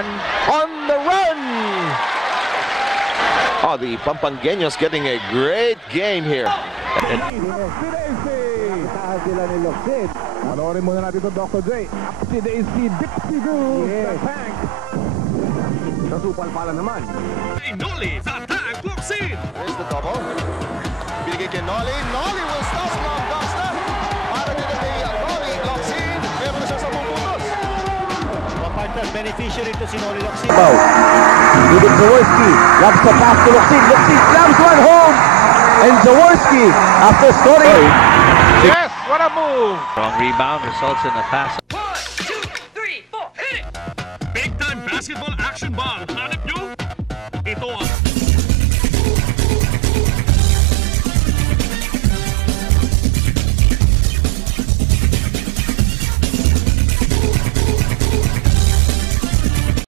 naman. On the run! Oh, the Pampangueños getting a great game here. Sila ni Loksin. Panoorin muna natin ito, Dr. J. Upsi Daisy, Dixie Goo, the tank. Nasupal pala naman. Nolly sa tank, Loksin. There's the double. Binigay kay Nolly. Nolly will stop long buster. Para din kay Nolly. Loksin. Meron siya sa pupuntos. Partner, beneficiary ito si Nolly Loksin. David Zaworski. Loves the pass to Loksin. Loksin slams one home. And Zaworski, after scoring. Yes, what a move. Wrong rebound results in a pass. 1, 2, 3, 4, hit it. Big time basketball action ball.